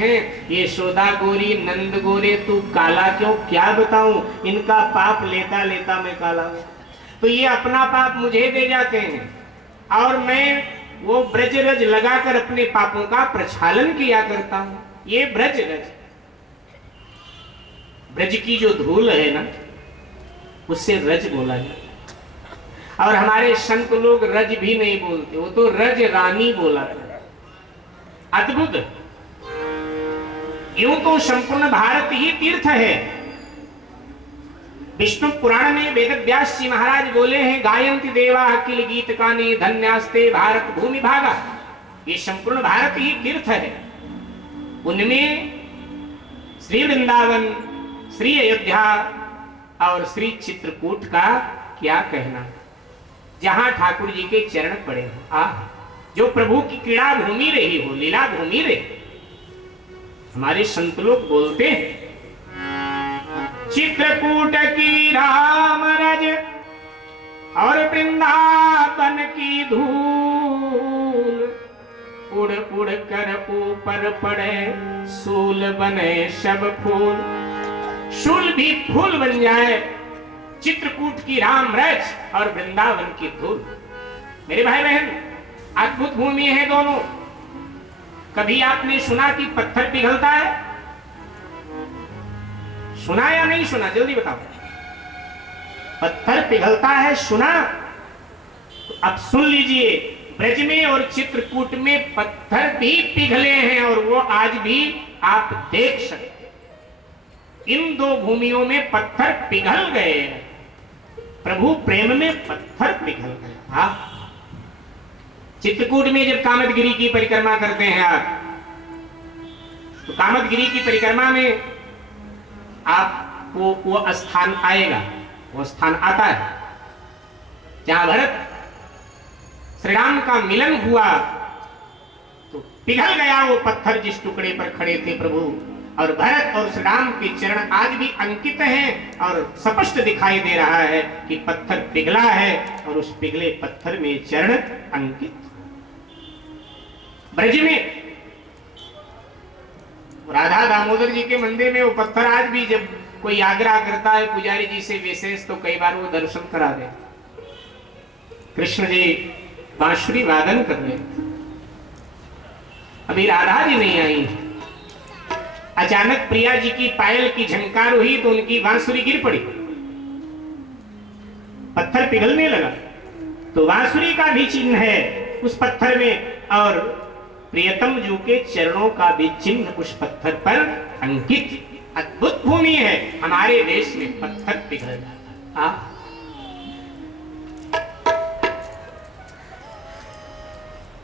हैं, ये यशोदा गोरी नंद गोरे तू काला क्यों, क्या बताऊं, इनका पाप लेता लेता मैं काला हूं। तो ये अपना पाप मुझे दे जाते हैं और मैं वो ब्रज रज लगाकर अपने पापों का प्रक्षालन किया करता हूं। ये ब्रज रज, ब्रज की जो धूल है ना, उससे रज बोला जाता। और हमारे संत लोग रज भी नहीं बोलते, वो तो रज रानी बोला था। अद्भुत। यूं तो संपूर्ण भारत ही तीर्थ है। विष्णु पुराण में वेद व्यास जी महाराज बोले हैं, गायंती देवा अखिल गीत काने धन्यास्ते भारत भूमि भागा। ये संपूर्ण भारत ही तीर्थ है। उनमें श्री वृंदावन, श्री अयोध्या और श्री चित्रकूट का क्या कहना, जहां ठाकुर जी के चरण पड़े हो, जो प्रभु की क्रीड़ा भूमि रही हो, लीला भूमि रही। हमारे संत लोग बोलते हैं, चित्रकूट की राम रज और वृंदावन की धूल, उड़ उड़ कर ऊपर पड़े सूल बने सब फूल। शूल भी फूल बन जाए, चित्रकूट की राम रज और वृंदावन की धूल। मेरे भाई बहन, अद्भुत भूमि है दोनों। कभी आपने सुना कि पत्थर पिघलता है? सुना या नहीं सुना, जल्दी बताओ। पत्थर पिघलता है, सुना? तो अब सुन लीजिए, ब्रज में और चित्रकूट में पत्थर भी पिघले हैं और वो आज भी आप देख सकते। इन दो भूमियों में पत्थर पिघल गए हैं। प्रभु प्रेम में पत्थर पिघल गए। हाँ, चित्रकूट में जब कामदगिरी की परिक्रमा करते हैं आप, तो कामदगिरी की परिक्रमा में आपको वो स्थान आएगा, वो स्थान आता है जहां भरत श्री राम का मिलन हुआ। तो पिघल गया वो पत्थर जिस टुकड़े पर खड़े थे प्रभु, और भरत और श्री राम के चरण आज भी अंकित हैं और स्पष्ट दिखाई दे रहा है कि पत्थर पिघला है और उस पिघले पत्थर में चरण अंकित। ब्रज में राधा दामोदर जी के मंदिर में वो पत्थर आज भी, जब कोई आग्रह करता है पुजारी जी से विशेष, तो कई बार वो दर्शन करा दे। कृष्ण जी बांसुरी वादन कर रहे, अभी राधा जी नहीं आई। अचानक प्रिया जी की पायल की झंकार हुई तो उनकी बांसुरी गिर पड़ी, पत्थर पिघलने लगा। तो बांसुरी का भी चिन्ह है उस पत्थर में, और प्रियतम जू के चरणों का भी चिन्ह उस पत्थर पर अंकित। अद्भुत भूमि है। हमारे देश में पत्थर पिघल जाता है।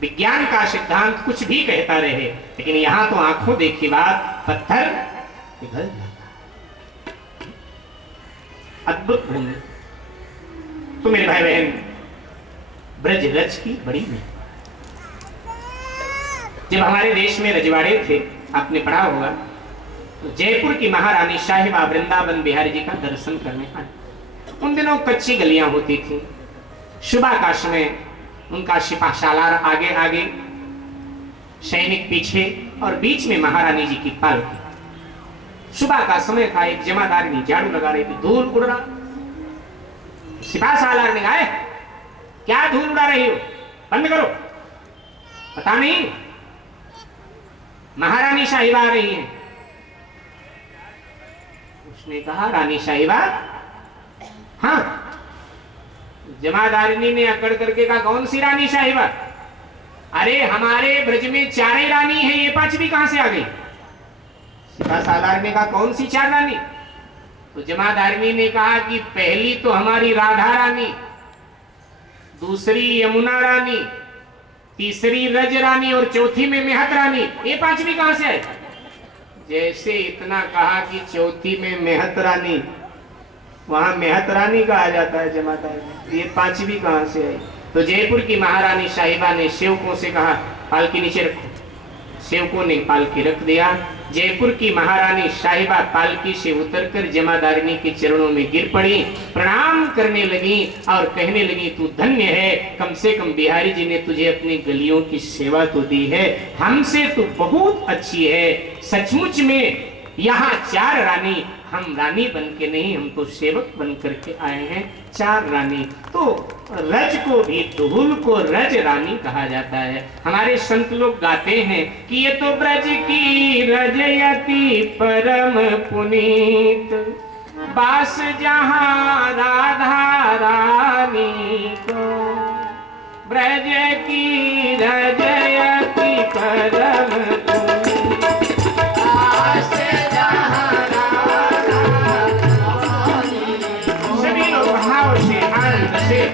विज्ञान का सिद्धांत कुछ भी कहता रहे, लेकिन यहां तो आंखों देखी बात, पत्थर पिघल जाता। अद्भुत भूमि। तो मेरे भाई बहन, ब्रज रज की बड़ी में, जब हमारे देश में रजवाड़े थे, आपने पढ़ा होगा, तो जयपुर की महारानी साहिबा वृंदावन बिहारी जी का दर्शन करने आए। उन दिनों कच्ची गलियां होती थी। सुबह का समय उनका सिपाह सालार आगे आगे, सैनिक पीछे, और बीच में महारानी जी की पालकी। सुबह का समय था, एक जमादारनी झाड़ू लगा रही थी, धूल उड़ रहा। सिपाह सालार ने कहा, क्या धूल उड़ा रही हो, बंद करो, पता नहीं महारानी साहिबा आ रही हैं। उसने कहा, रानी साहिबा? हाँ। जमादारनी ने अकड़ करके कहा, कौन सी रानी साहिबा? अरे हमारे ब्रज में 4 ही रानी है, ये 5वीं कहां से आ गई? सिपा सालार ने कहा, कौन सी 4 रानी? तो जमादारनी ने कहा कि पहली तो हमारी राधा रानी, दूसरी यमुना रानी, तीसरी रज रानी और चौथी में मेहत रानी। ये 5वीं कहां से आई? जैसे इतना कहा कि चौथी में मेहत रानी, वहां मेहत रानी कहा जाता है जमादार, ये 5वीं कहां से आई? तो जयपुर की महारानी साहिबा ने सेवकों से कहा, पालकी नीचे रखो। सेवकों ने पालकी रख दिया। जयपुर की महारानी साहिबा पालकी से उतरकर जमादारनी के चरणों में गिर पड़ी, प्रणाम करने लगी और कहने लगी, तू धन्य है, कम से कम बिहारी जी ने तुझे अपनी गलियों की सेवा तो दी है, हमसे तू बहुत अच्छी है। सचमुच में यहाँ 4 रानी, हम रानी बन के नहीं, हम तो सेवक बन करके आए हैं। 4 रानी तो रज को भी, दुहुल को रज रानी कहा जाता है। हमारे संत लोग गाते हैं कि ये तो ब्रज की रजयति परम पुनीत, बास जहां राधा रानी को, ब्रज की रजयति परम पुनीत, बास जहां सभी लोग भाव से आनंद से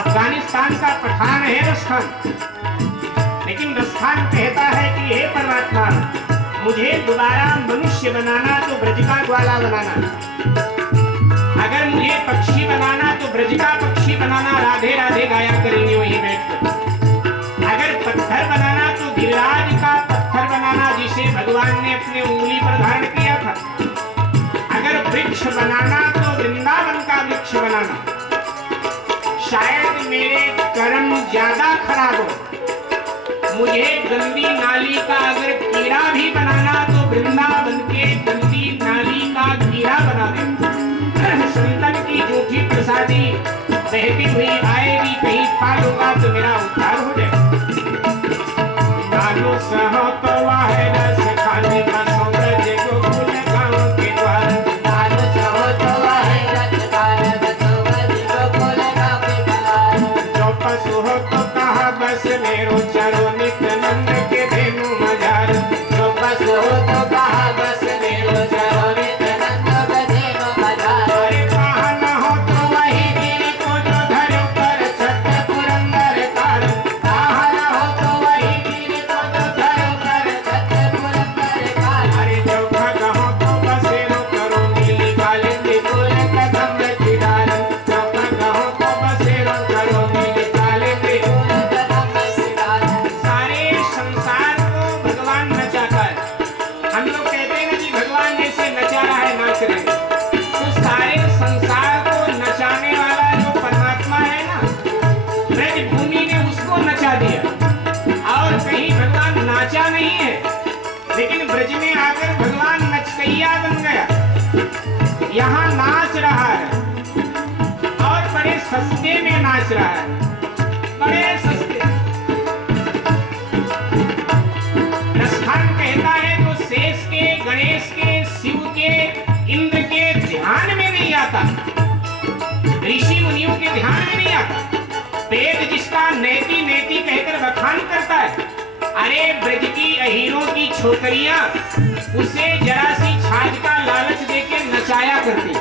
अफगानिस्तान का पठान है रस्थान, लेकिन रस्थान कहता है कि हे परमात्मा, मुझे दोबारा मनुष्य बनाना तो ब्रज का ग्वाला बनाना, अगर मुझे पक्षी बनाना तो ब्रज का पक्षी बनाना, राधे राधे गाया करेंगे वहीं बैठकर। अगर पत्थर बनाना तो गिरिराज का पत्थर बनाना, जिसे भगवान ने अपने उंगली पर धारण किया था। अगर वृक्ष बनाना तो वृंदावन का वृक्ष बनाना। शायद मेरे कर्म ज्यादा खराब हो, मुझे गंदी नाली का अगर कीड़ा भी बनाना तो वृंदावन के गंदी नाली का कीड़ा बना दे। संतन की झूठी प्रसादी बहती हुई आएगी, कहीं पालूंगा तो मेरा उद्धार हो जाए। नालो सहो तो वाहे रस खाने का सौंदर्य गोकुल गाँव के द्वार, नालो सहो तो वाहे रस खाने का सौंदर्य गोकुल गाँव के द्वार। जो पशु हो तो कहा बस मेरो चरो नित नंद के धेनु मजार, जो पशु हो तो कहा बस मेरो चरो नित नंद के धेनु मजार। अरे वाहन हो तो वही गिरी को जो धरो कर यहाँ नाच रहा है और बड़े सस्ते में नाच रहा है, बड़े सस्ते। रसखान कहता है तो शेष के, गणेश के, शिव के, इंद्र के ध्यान में नहीं आता, ऋषि मुनियों के ध्यान में नहीं आता। वेद जिसका नेति नेति कहकर बखान करता है, अरे ब्रज की अहीरों की छोकरियां उसे जरा सी छाछ का लालच देके नचाया करती।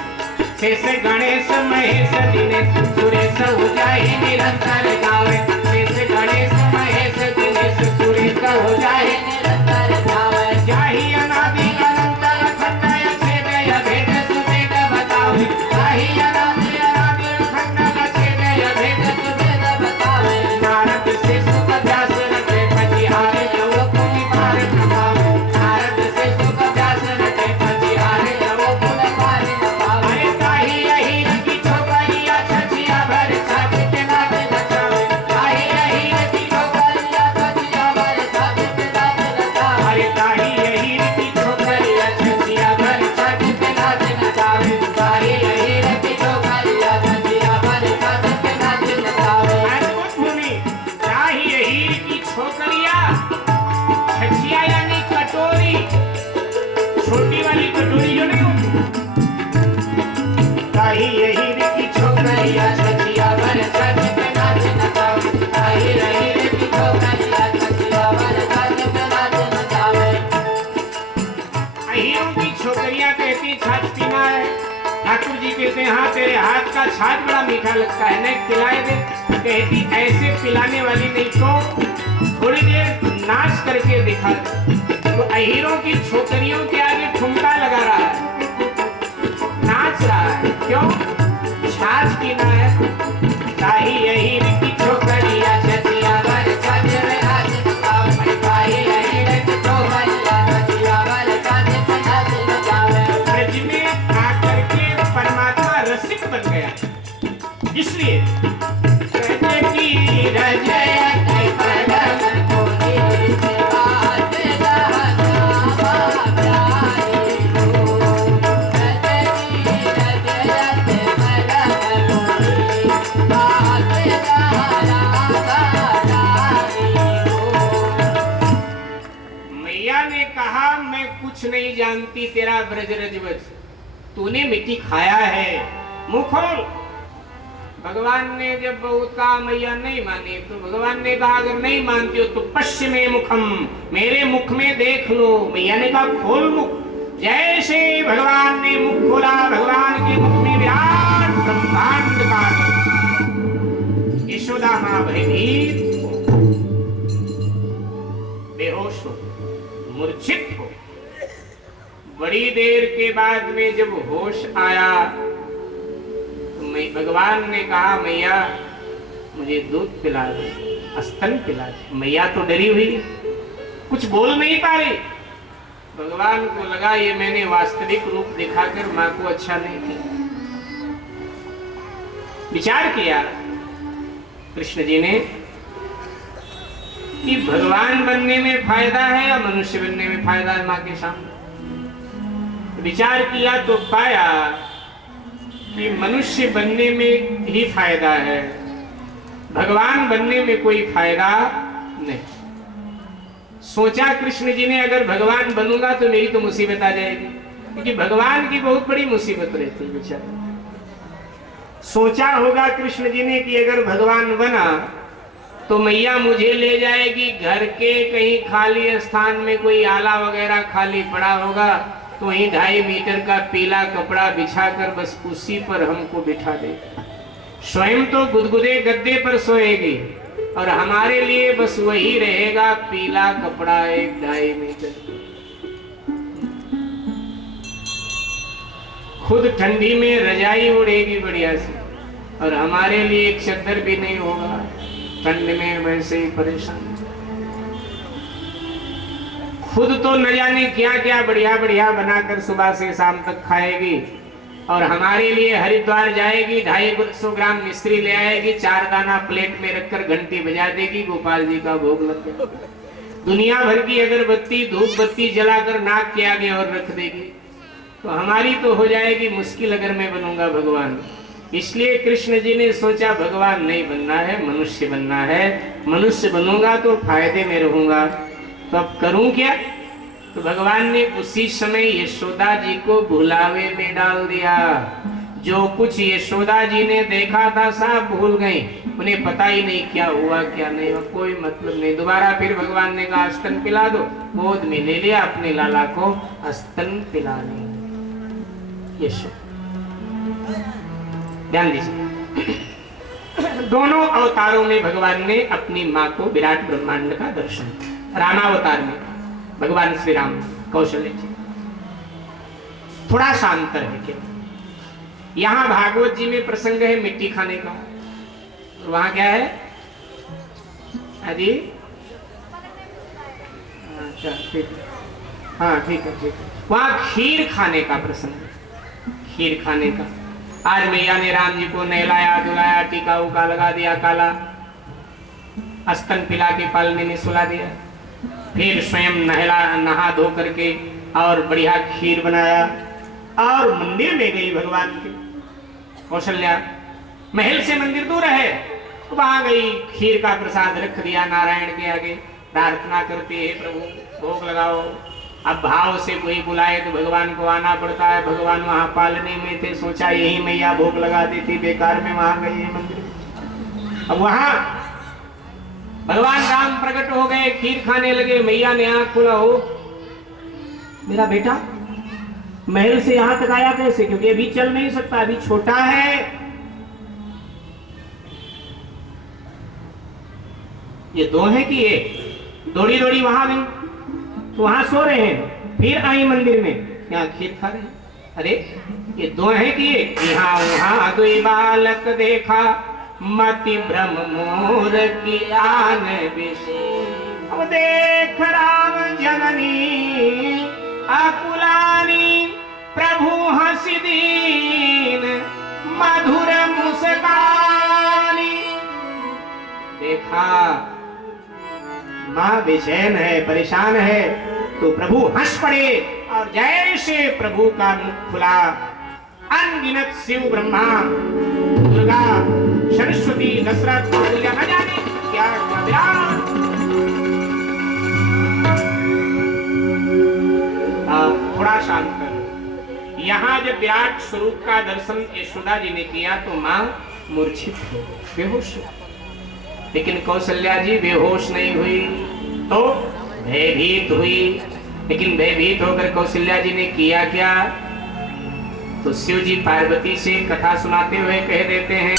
शेष गणेश महेश दिनेश सुरेश हो जाए निरंतर गावे, शेष गणेश महेश दिनेश सुरेश हो जाए निरंतर गावे। जाहि अनादि अनंत अखंड अछेद अभेद सुवेद बतावे, जाहि अनादि अनादि अखंड अछेद अभेद सुवेद बतावे। नारद से सुख व्यास रखे पतिहारे जो पुनि पार पावे, नारद से सुख व्यास रखे पतिहारे जो पुनि पार पावे। अरे ताहि अहीर की छोकरिया छछिया भर छाछ के नाच नचावे, ताहि अहीर की छोकरिया छछिया भर छाछ के नाच नचावे। अरे ताहि अहीर की छोकरिया छछिया भर छाछ के नाच नचावे, ताहि अहीर की छोकरिया छछिया भर छाछ के नाच नचावे। अद्भुत भूमि, ताहि अहीर की छोकरिया, छछिया यानी कटोरी, छोटी वाली कटोरी जो नहीं होती, ताहि अहीर की छोकरिया छछिया भर छाछ के नाच नचावे, ताहि अहीर की छोकरिया छछिया भर छाछ के नाच नचावे। अहीरों की छोकरियां कहती छाछ पीना है, ठाकुर जी कहते हैं हाँ तेरे हाथ का छाछ बड़ा मीठा लगता है, नहीं पिलाए दे। कहती ऐसे पिलाने वाली नहीं तो थोड़ी देर नाच करके दिखा दे। तो अहीरों की छोकरियों के आगे ठुमका लगा रहा है, नाच रहा है, क्यों? छाछ पीना है। ताहि अहीर की छोकरिया छछिया भर छाछ के नाच नचावे, ताहि अहीर की छोकरिया छछिया भर छाछ के नाच नचावे। ब्रज में आकर के परमात्मा रसिक बन गया, इसलिए कहते कि रजयते परम कोटि बात जहां प्यारी हो, रजयते परम कोटि बात जहां प्यारी हो। मैया ने कहा मैं कुछ नहीं जानती तेरा ब्रज रजवज, तूने मिट्टी खाया है, मुंह खोल। भगवान ने जब बहुत कहा मैया नहीं मानी, तो भगवान ने कहा अगर नहीं मानती हो तो पश्चिमे मुखम, मेरे मुख में देख लो। मैया ने कहा खोल मुख। जैसे भगवान ने मुख खोला, भगवान के मुख में विराट ब्रह्मांड का यशोदा मां भयभीत हो, बेहोश हो, मूर्छित हो। बड़ी देर के बाद में जब होश आया तो भगवान ने कहा मैया मुझे दूध पिला दो, स्तन पिला दो। मैया तो डरी हुई, कुछ बोल नहीं पा रही। भगवान को लगा ये मैंने वास्तविक रूप दिखाकर मां को अच्छा नहीं किया। विचार किया कृष्ण जी ने कि भगवान बनने में फायदा है या मनुष्य बनने में फायदा है मां के सामने। विचार किया तो पाया कि मनुष्य बनने में ही फायदा है, भगवान बनने में कोई फायदा नहीं। सोचा कृष्ण जी ने अगर भगवान बनूंगा तो मेरी तो मुसीबत आ जाएगी, क्योंकि भगवान की बहुत बड़ी मुसीबत रहती है बेचारा। सोचा होगा कृष्ण जी ने कि अगर भगवान बना तो मैया मुझे ले जाएगी, घर के कहीं खाली स्थान में कोई आला वगैरह खाली पड़ा होगा तो वहीं 2.5 मीटर का पीला कपड़ा बिछाकर बस उसी पर हमको बिठा दे। स्वयं तो गुदगुदे गद्दे पर सोएगी और हमारे लिए बस वही रहेगा पीला कपड़ा 1-2.5 मीटर। खुद ठंडी में रजाई उड़ेगी बढ़िया से और हमारे लिए एक चद्दर भी नहीं होगा, ठंड में वैसे ही परेशान। खुद तो न जाने क्या क्या बढ़िया बढ़िया बनाकर सुबह से शाम तक खाएगी और हमारे लिए हरिद्वार जाएगी, 250 ग्राम मिश्री ले आएगी, 4 दाना प्लेट में रखकर घंटी बजा देगी, गोपाल जी का भोग लग गया। दुनिया भर की अगरबत्ती धूप बत्ती जलाकर नाक के आगे और रख देगी। तो हमारी तो हो जाएगी मुश्किल अगर मैं बनूंगा भगवान। इसलिए कृष्ण जी ने सोचा भगवान नहीं बनना है, मनुष्य बनना है। मनुष्य बनूंगा तो फायदे में रहूंगा, तो अब करूं क्या? तो भगवान ने उसी समय यशोदा जी को भुलावे में डाल दिया। जो कुछ यशोदा जी ने देखा था सब भूल गई, उन्हें पता ही नहीं क्या हुआ क्या नहीं हुआ, कोई मतलब नहीं। दोबारा फिर भगवान ने कहा स्तन पिला दो, गोद में ले लिया अपने लाला को, स्तन पिलाने। यशोदा, ध्यान दीजिए, दोनों अवतारों में भगवान ने अपनी माँ को विराट ब्रह्मांड का दर्शन। रामावतार में भगवान श्री राम कौशल्य जी, थोड़ा सा अंतर है क्या? यहां भागवत जी में प्रसंग है मिट्टी खाने का, और वहां क्या है? अजी अच्छा ठीक है, हाँ ठीक है ठीक है। वहां खीर खाने का प्रसंग है, खीर खाने का। आज मैया ने राम जी को नहलाया धुलाया, टीका उका लगा दिया काला, स्तन पिला के पालने में सुला दिया, फिर स्वयं नहा धो करके और बढ़िया खीर बनाया, और मंदिर में गई भगवान के। कौशल्या महल से मंदिर दूर है, तो वहां गई, खीर का प्रसाद रख दिया नारायण के आगे, प्रार्थना करते हैं प्रभु भोग लगाओ। अब भाव से कोई बुलाए तो भगवान को आना पड़ता है। भगवान वहां पालने में थे, सोचा यही मैया भोग लगा देती, बेकार में वहां गई मंदिर। अब वहां भगवान राम प्रकट हो गए, खीर खाने लगे। मैया ने आंख खुला, हो मेरा बेटा महल से यहां तक आया कैसे? क्योंकि अभी चल नहीं सकता, अभी छोटा है। ये दो है कि ये दौड़ी दौड़ी वहां गई, तो वहां सो रहे हैं, फिर आई मंदिर में, यहाँ खीर खा रहे हैं। अरे ये दो है कि ये? यहाँ वहां दो बालक देखा, मति भ्रम मोर की आन विषे। अब देख राम जननी अकुलानी, प्रभु हंसी दीन मधुर मुस्कानी। देखा मां बेचैन है, परेशान है, तो प्रभु हंस पड़े, और जैसे प्रभु का मुख खुला, अनगिनत शिव ब्रह्मा दुर्गा सरस्वती दशरथ कौशल्या न जाने क्या विराट। थोड़ा शांत कर। यहाँ जब विराट स्वरूप का दर्शन यशोदा जी ने किया तो मां मूर्छित हो, बेहोश हो। लेकिन कौशल्या जी बेहोश नहीं हुई, तो भयभीत हुई। लेकिन भयभीत होकर कौशल्या जी ने किया क्या? तो शिव जी पार्वती से कथा सुनाते हुए कह देते हैं,